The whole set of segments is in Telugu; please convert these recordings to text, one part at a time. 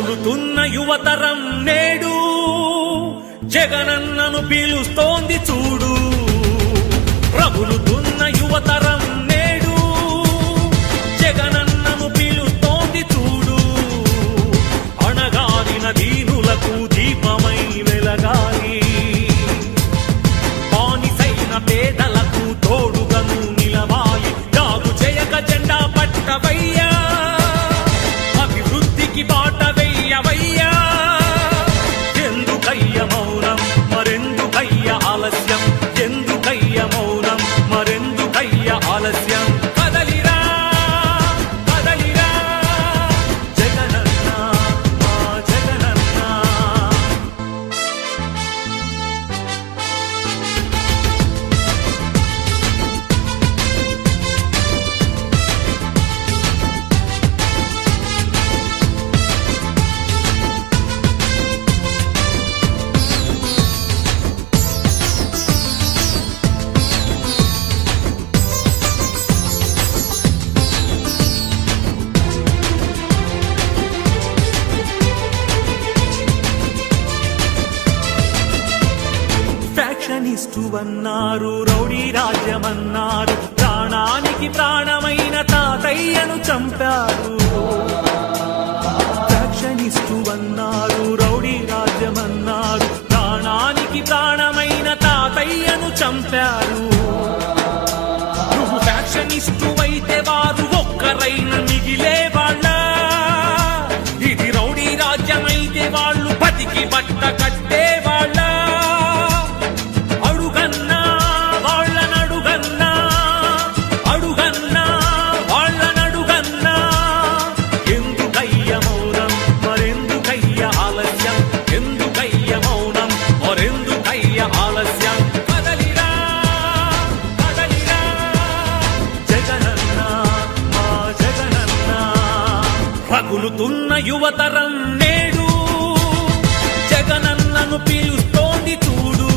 రగులుతున్న యువతరం నేడు జగనన్నను పిలుస్తోంది చూడు. రగులుతున్న యువతరం నేడు జగనన్నను పిలుస్తోంది చూడు. అణగారిన దీనులకు దీపమై వెలగాలి, బానిసైన పేదలకు తోడుగను నిలవాలి. జాగు చేయక జెండా పట్టవయ్యా, అభివృద్ధికి బాట వెయ్యవయ్యా. ఎందుకయ్య మౌనం మరెందుకయ్య ఆలస్యం, ఎందుకయ్య మౌనం మరెందుకయ్య ఆలస్యం. కదలిరా కదలిరా జగనన్న మా జగనన్న. ఫ్యాక్షనిస్టు అన్నారు, రౌడీ రాజ్యమన్నారు, ప్రాణానికి ప్రాణమైన తాతయ్యను చంపారు. ఫ్యాక్షనిస్టు అన్నారు, రౌడీ రాజ్యమన్నారు, ప్రాణానికి ప్రాణమైన తాతయ్యను చంపారు. నువ్వు ఫ్యాక్షనిస్టు అయితే వారు ఒక్కరైన మిగిలే వాళ్ళ. ఇది రౌడీ రాజ్యమైతే వాళ్ళు బతికి బట్ట కట్టే వాళ్ళ. రగులుతున్న యువతరం నేడు జగనన్నను పిలుస్తోంది చూడు.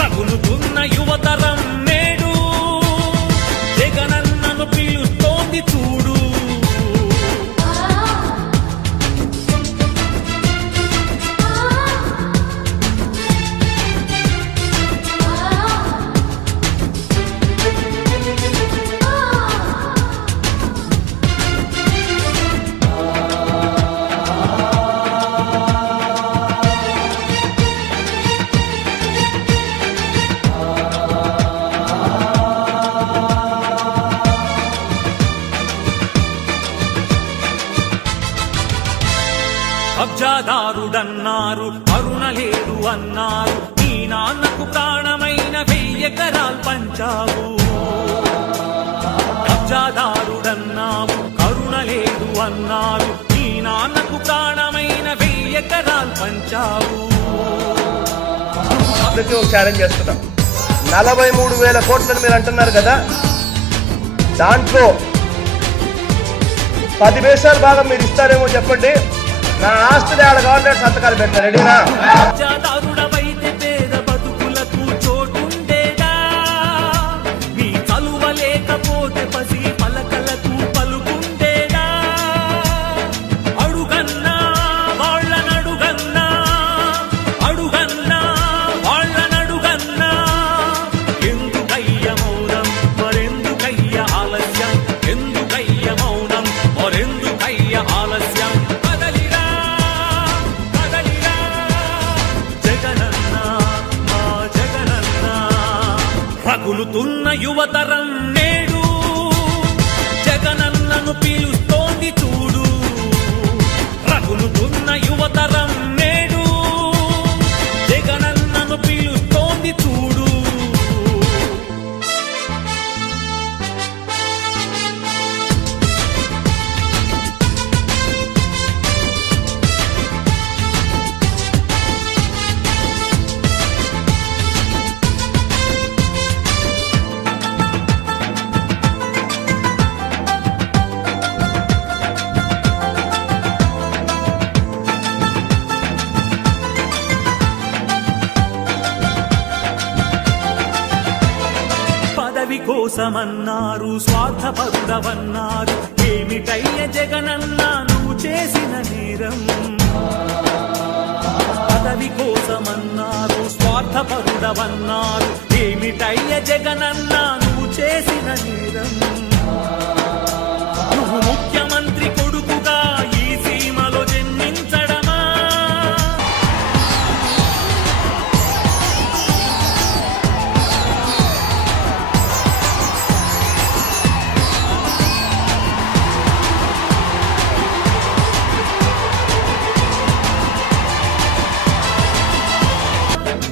రగులుతున్న యువతరం నేడు జగనన్నను పిలుస్తోంది చూడు. కబ్జాదారుడన్నారు, కరుణ లేదు అన్నారు, నీ నాన్నకు ప్రాణమైన 1000 ఎకరాలు పంచావు. కబ్జాదారుడన్నావు, కరుణ లేదు అన్నారు, నీ నాన్నకు ప్రాణమైన 1000 ఎకరాలు పంచావు. ఛాలెంజ్ చేస్తున్నాం. 43,000 కోట్లని మీరు అంటున్నారు కదా, దాంట్లో 10 పైసలు భాగం మీరు ఇస్తారేమో చెప్పండి. నా ఆస్తిని ఆడ గవర్నమెంట్ సంతకాలు పెడతారు. రెడీనా? కబ్జాదారుడవైతే పేద బతుకులకు చోటుండేదా? నీ చలువ లేకపోతే పసి పలకలకు పలుకుండేదా? అడుగన్నా వాళ్ళనడుగన్నా, అడుగన్నా వాళ్ళనడుగన్నా. ఎందుకయ్య మౌనం మరెందుకయ్య ఆలస్యం, ఎందుకయ్య మౌనం మరెందుకయ్య ఆలస్యం. రగులుతున్న యువతరం నేడు జగనన్నను పిలుస్తోంది చూడు. రగులుతున్న యువతరం నేడు జగనన్నను పిలుస్తోంది చూడు. పదవి కోసమన్నారు, స్వార్థపరుడవన్నారు. ఏమిటయ్య జగనన్న నువ్వు చేసిన నేరం. పదవి కోసమన్నారు, స్వార్థపరుడవన్నారు, ఏమిటయ్య జగనన్నా నువ్వు చేసిన నేరం. నువ్వు ముఖ్యమంత్రి కొడుకుగా ఈ సీమలో జన్మించడమా?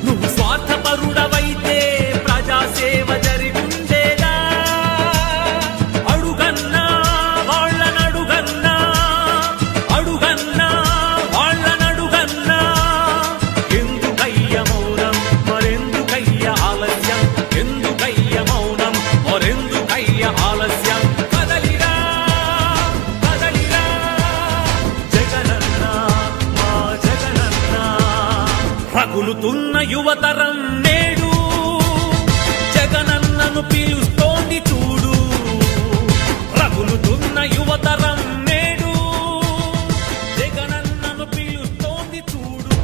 నువ్వు స్వార్థపరుడవైతే ప్రజాసేవ జరిగుండేదా? అడుగన్నా వాళ్ళనడుగన్నా, అడుగన్నా వాళ్ళనడుగన్నా. ఎందుకయ్య మౌనం, మరెందుకయ్య ఆలస్యం? ఎందుకయ్య మౌనం, మరెందుకయ్య ఆలస్యం? కదలిరా కదలిరా జగనన్నా, మా జగనన్నా. రగులుతున్న యువతరం నేడు జగనన్నను పిలుస్తోంది చూడు. రగులుతున్న యువతరం నేడు జగనన్నను పిలుస్తోంది చూడు.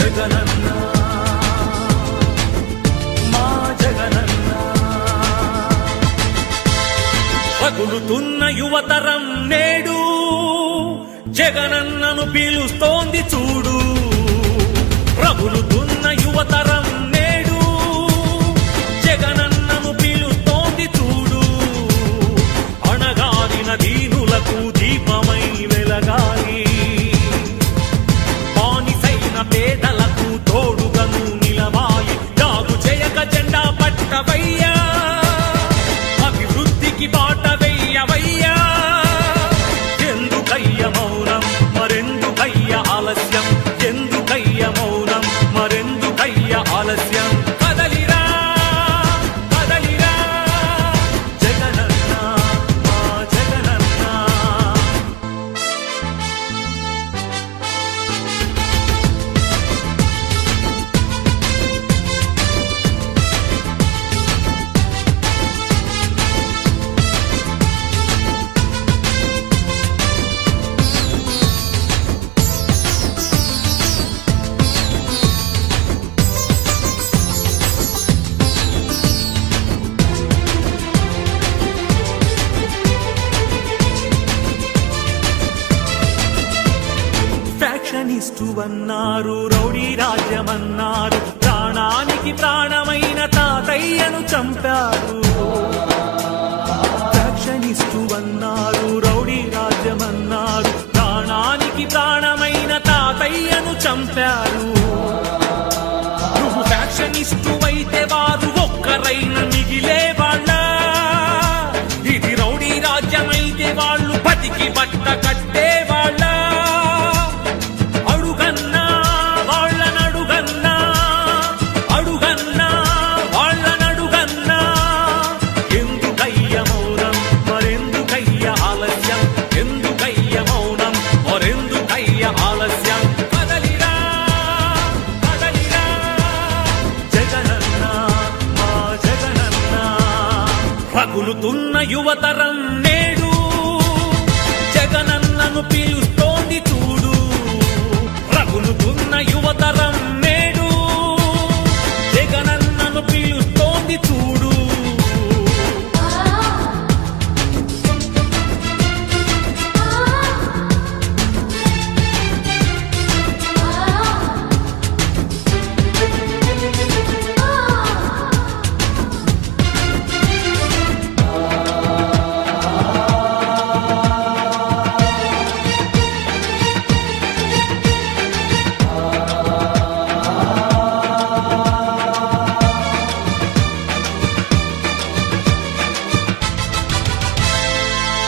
జగనన్న, మా జగనన్న. రగులుతున్న యువతరం నేడు జగనన్నను పిలుస్తోంది చూడు. రగులుతున్న యువతరం నేడు జగనన్నను పిలుస్తోంది చూడు. అణగారిన దీనులకు దీపమై వెలగాలి, బానిసైన పేదలకు తోడుగను నిలవాలి. జాగు చేయక జెండా పట్టవయ్యా, అభివృద్ధికి బాట వెయ్యవయ్యా. ఎందుకయ్య మౌనం, మరెందుకయ్య ఆలస్యం? ఎందుకయ్య మౌనం, మరెందుకయ్య ఆలస్యం? కదలిరా కదలిరా జగనన్న, మా జగనన్న. ఫ్యాక్షనిస్టు అన్నారు, రౌడీ రాజ్యమన్నారు, ప్రాణానికి ప్రాణమైన తాతయ్యను చంపారు. ఫ్యాక్షనిస్టు అన్నారు, రౌడీ రాజ్యమన్నారు, ప్రాణానికి ప్రాణమైన తాతయ్యను చంపారు. నువ్వు ఫ్యాక్షనిస్టు అయితే వారు ఒక్కరైన మిగిలేవాళ్ళ? ఇది రౌడీ రాజ్యమైతే వాళ్ళు బతికి బట్ట కట్టేవాళ్ళ? అడుగన్నా వాళ్ళనడుగన్నా, అడుగన్నా వాళ్ళనడుగన్నా. ఎందుకయ్య మౌనం, మరెందుకయ్య ఆలస్యం? ఎందుకయ్య మౌనం, మరెందుకయ్య ఆలస్యం? కదలిరా కదలిరా జగనన్న, మా జగనన్న. రగులుతున్న యువతరం నేడు జగనన్నను పిలుస్తోంది చూడు. రగులుతున్న యువతరం నేడు జగనన్నను పిలుస్తోంది చూడు.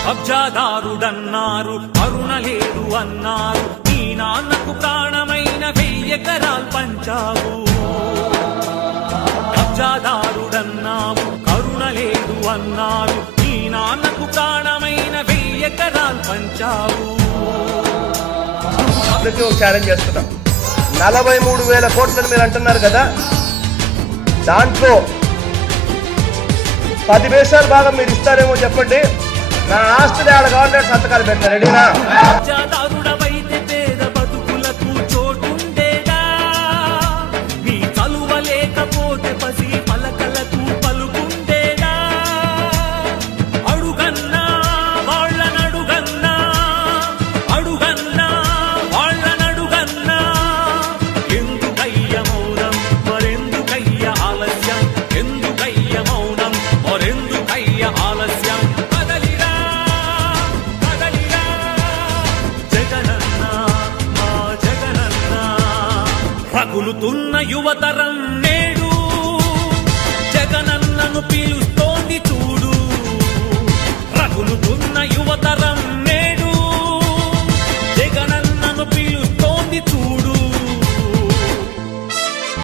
కబ్జాదారుడన్నారు, కరుణ లేదు అన్నారు, నీ నాన్నకు ప్రాణమైన 1000 ఎకరాలు పంచావు. కబ్జాదారుడన్నావు, కరుణ లేదు అన్నారు, నీ నాన్నకు ప్రాణమైన 1000 ఎకరాలు పంచావు. రద్దుకి ఒక ఛాలెంజ్ చేస్తున్నాం. 43,000 కోట్లని మీరు అంటున్నారు కదా, దాంట్లో 10 పైసలు భాగం మీరు ఇస్తారేమో చెప్పండి. నా ఆస్తిని ఆడ గవర్నమెంట్ సంతకాలు పెడతారు. రెడీనా? రాజ్యాదారుడవైతే పేద బతుకులకు చోటుండేదా? నీ చలువ లేకపోతే పసి పలకలకు పలుకుండేదా? అడుగన్నా వాళ్ళనడుగన్నా, అడుగన్నా వాళ్ళనడుగన్నా, ఎందుకయ్య మౌనం మరెందుకయ్య ఆలస్యం, ఎందుకయ్య మౌనం మరెందుకయ్య ఆలస్యం? కదలిరా కదలిరా జగనన్న మా జగనన్న, రగులుతున్న యువతరం